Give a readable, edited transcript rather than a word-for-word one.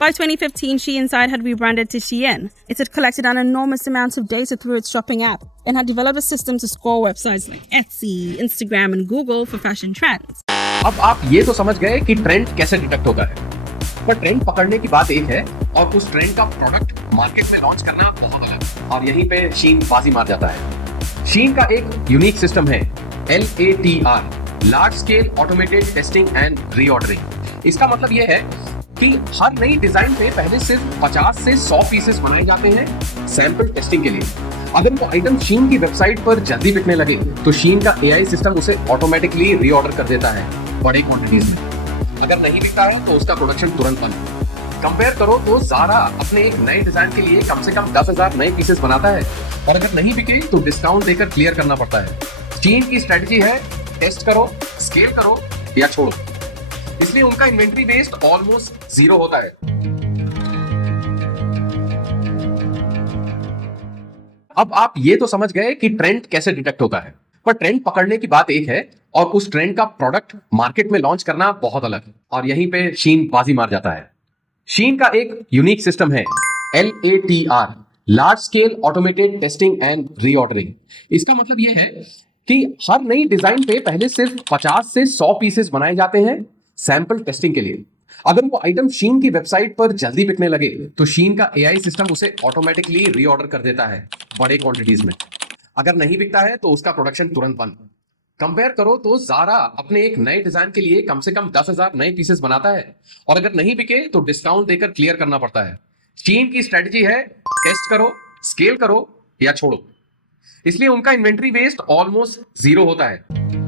By 2015, SheInside had rebranded to Shein. It had collected an enormous amount of data through its shopping app and had developed a system to score websites like Etsy, Instagram, and Google for fashion trends. अब आप ये तो समझ गए कि trend कैसे detect होता है, पर ट्रेंड पकड़ने की बात एक है और उस ट्रेंड का प्रोडक्ट मार्केट में लॉन्च करना बहुत अलग। और यहीं पे शीन बाजी मार जाता है। शीन का एक यूनिक सिस्टम है LATR, large scale automated testing and reordering. इसका मतलब यह है कि हर नई डिजाइन पे पहले सिर्फ 50 से 100 पीसेस बनाए जाते हैं सैंपल टेस्टिंग के लिए। अगर वो आइटम शीन की वेबसाइट पर जल्दी बिकने लगे तो शीन का AI सिस्टम उसे ऑटोमेटिकली रीऑर्डर कर देता है बड़ी क्वांटिटीज में। अगर नहीं बिकता है तो उसका प्रोडक्शन तुरंत बंद। कंपेयर करो तो ज़ारा अपने एक नए डिजाइन के लिए कम से कम 10,000 नए पीसेस बनाता है और अगर नहीं बिके तो डिस्काउंट देकर क्लियर करना पड़ता है। शीन की स्ट्रेटजी है टेस्ट करो, स्केल करो या छोड़ो, इसलिए उनका इन्वेंट्री वेस्ट ऑलमोस्ट 0 होता है। अब आप ये तो समझ गए कि ट्रेंड कैसे डिटेक्ट होता है, पर ट्रेंड पकड़ने की बात एक है और उस ट्रेंड का प्रोडक्ट मार्केट में लॉन्च करना बहुत अलग है। और यहीं पे शीन बाजी मार जाता है। शीन का एक यूनिक सिस्टम है LATR, large scale automated testing and reordering. इसका मतलब यह है कि हर नई डिजाइन पे पहले सिर्फ 50 से 100 पीसेस बनाए जाते हैं सैंपल टेस्टिंग के लिए। अगर वो आइटम शीन की वेबसाइट पर जल्दी बिकने लगे तो शीन का AI सिस्टम उसे ऑटोमेटिकली रीऑर्डर कर देता है बड़े क्वांटिटीज में। अगर नहीं बिकता है तो उसका प्रोडक्शन तुरंत बंद। कंपेयर करो तो ज़ारा अपने एक नए डिजाइन के लिए कम से कम 10,000 नए पीसेस बनाता है और अगर नहीं बिके तो डिस्काउंट देकर क्लियर करना पड़ता है। शीन की स्ट्रेटजी है टेस्ट करो, स्केल करो या छोड़ो, इसलिए उनका इन्वेंट्री वेस्ट ऑलमोस्ट 0 होता है।